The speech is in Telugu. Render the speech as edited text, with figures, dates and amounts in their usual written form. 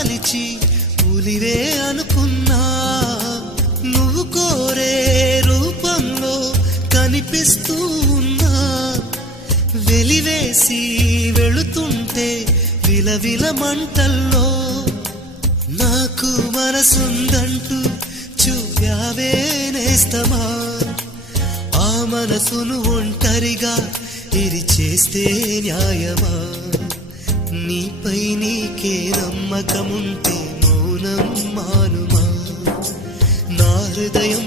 మలిచి పులివే అనుకున్నా నువ్వు కోరే రూపంలో కనిపిస్తూ ఉన్నా వెలివేసి వెళుతుంటే విలవిల మంటల్లో నాకు మనసుందంటూ చూపావే నేస్తమా ఆ మనసును ఒంటరిగా ఇరిచేస్తే న్యాయమా నీపై నీకే నమ్మకముంటే మౌనం మానుమా నా హృదయం